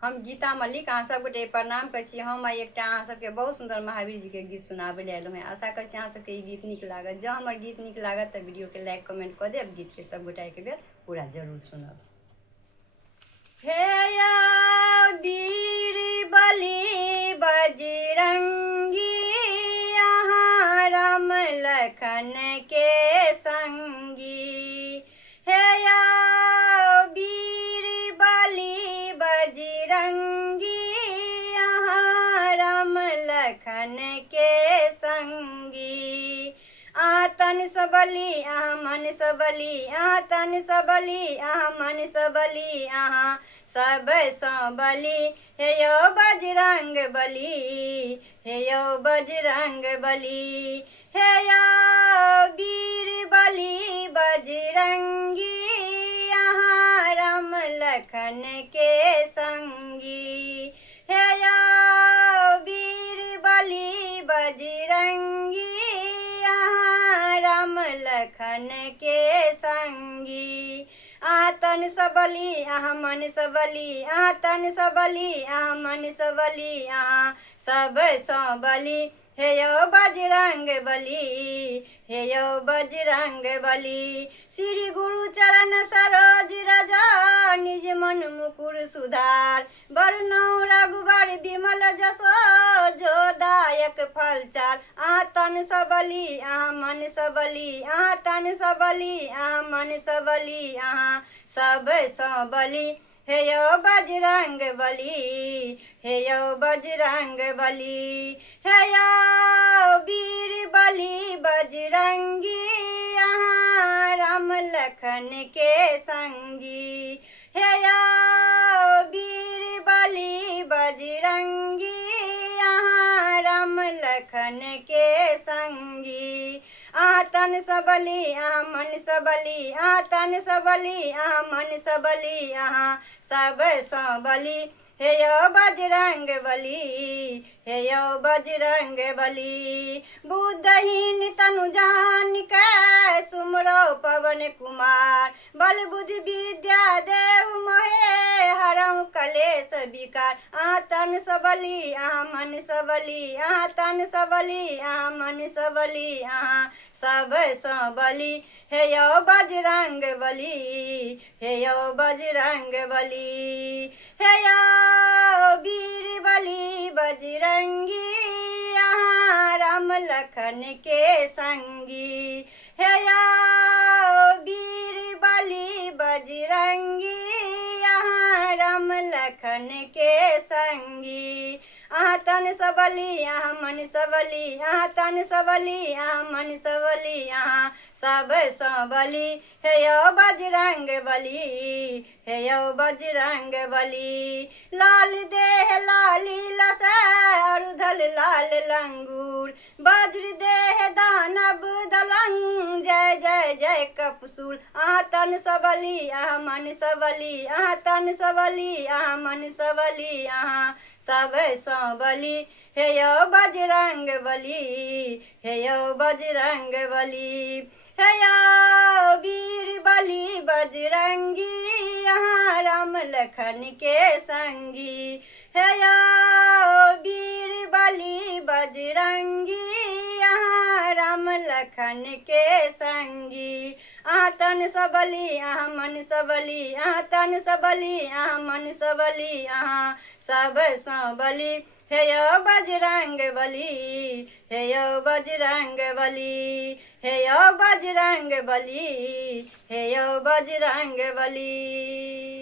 हम गीता मल्लिक अहाँ सब गोटे प्रणाम कर छी। हम आई एकटा अहाँ सबके बहुत सुंदर महावीर जी के गीत सुनाबे ले आयल हूँ। आशा कर छी अहाँ सबके ई गीत नीक लागत। जँ हमर गीत नीक लागत तऽ वीडियो के लाइक कमेंट कऽ देब। गीत के सब गोटा एक बेर पूरा जरूर सुनब। हे या वीर बली बजरंगी, अहाँ राम लखन के संगी। हे या वीर बली बजरंगी, अहाँ राम लखन के संगी। अहाँ तन सबली अहाँ मन सबली, अहाँ तन सबली अहाँ मन सबली, अहाँ सब सं बली। हे यौ बजरंग बली, हे यौ बजरंग बली। हे यौ वीर बली बजरंगी, अहाँ राम लखन के संगी। हे यौ वीर बली बजरंगी, अहाँ राम लखन के संगी। अहाँ तन सबली अहाँ मन सबली, अहाँ तन सबली अहाँ मन सबली, अहाँ सब सं बली। हे यौ बजरंग बली, हे यौ बजरंग बली। श्री गुरु चरण सरोज रज, निज मन मुकुर सुधार। बरनौ रघुबर विमल जसो, जो दायक फल चार। अहाँ तन सबली अहाँ मन सबली, अहाँ तन सबली अहाँ मन सबली, अहाँ सब सं बली। हे यौ बजरंग बली, हे यौ बजरंग बली। हे यौ वीर बली बजरंगी, अहाँ राम लखन के संगी। हे यौ वीर बली बजरंगी, अहाँ राम लखन के संगी। अहाँ तन सबली अहाँ मन सबली, अहाँ तन सबली अहाँ मन सबली, अहाँ सब सं बली। हे यौ बजरंग बली, हे यौ बजरंग बली। बुद्धहीन तनु जान के, सुमरो पवन कुमार। बल बुद्धि विद्या देहु मोहे, हरहु कलेश विकार। अहाँ तन सबली अहाँ मन सबली, अहाँ तन सबली अहाँ मन सबली, अहाँ सब सं बली। हे यौ बजरंग बली, हे यौ बजरंग बली। हे यौ वीर बली बजरंगी, अहाँ राम लखन के संगी। हे यौ वीर बली बजरंगी, अहाँ राम लखन के संगी। अहाँ तन सबली अहाँ मन सबली, अहाँ तन सबली अहाँ मन सबली, अहाँ सब सं बली। हे यौ बजरंग बली, हे यौ बजरंग बली। लाल देह लाली लसै, अरुधल लाल लंगूर। वज्र देह दानव दलंग, जय जय जय कपसूल। अहाँ तन सबली अहाँ मन सबली, अहाँ तन सबली अहाँ मन सबली, अहाँ सब सं बली। हे यौ बजरंग बली, हे यौ बजरंग बली। हे यौ वीर बली बजरंगी, अहाँ राम लखन के संगी। हे यौ वीर बली बजरंगी, अहाँ राम लखन के संगी। अहाँ तन सबली अहाँ मन सबली, अहाँ तन सबली अहाँ मन सबली, अहाँ सब सं बली। हे यौ बजरंग बली, हे यौ बजरंग बली। हे यौ बजरंग बली, हे यौ बजरंग बली।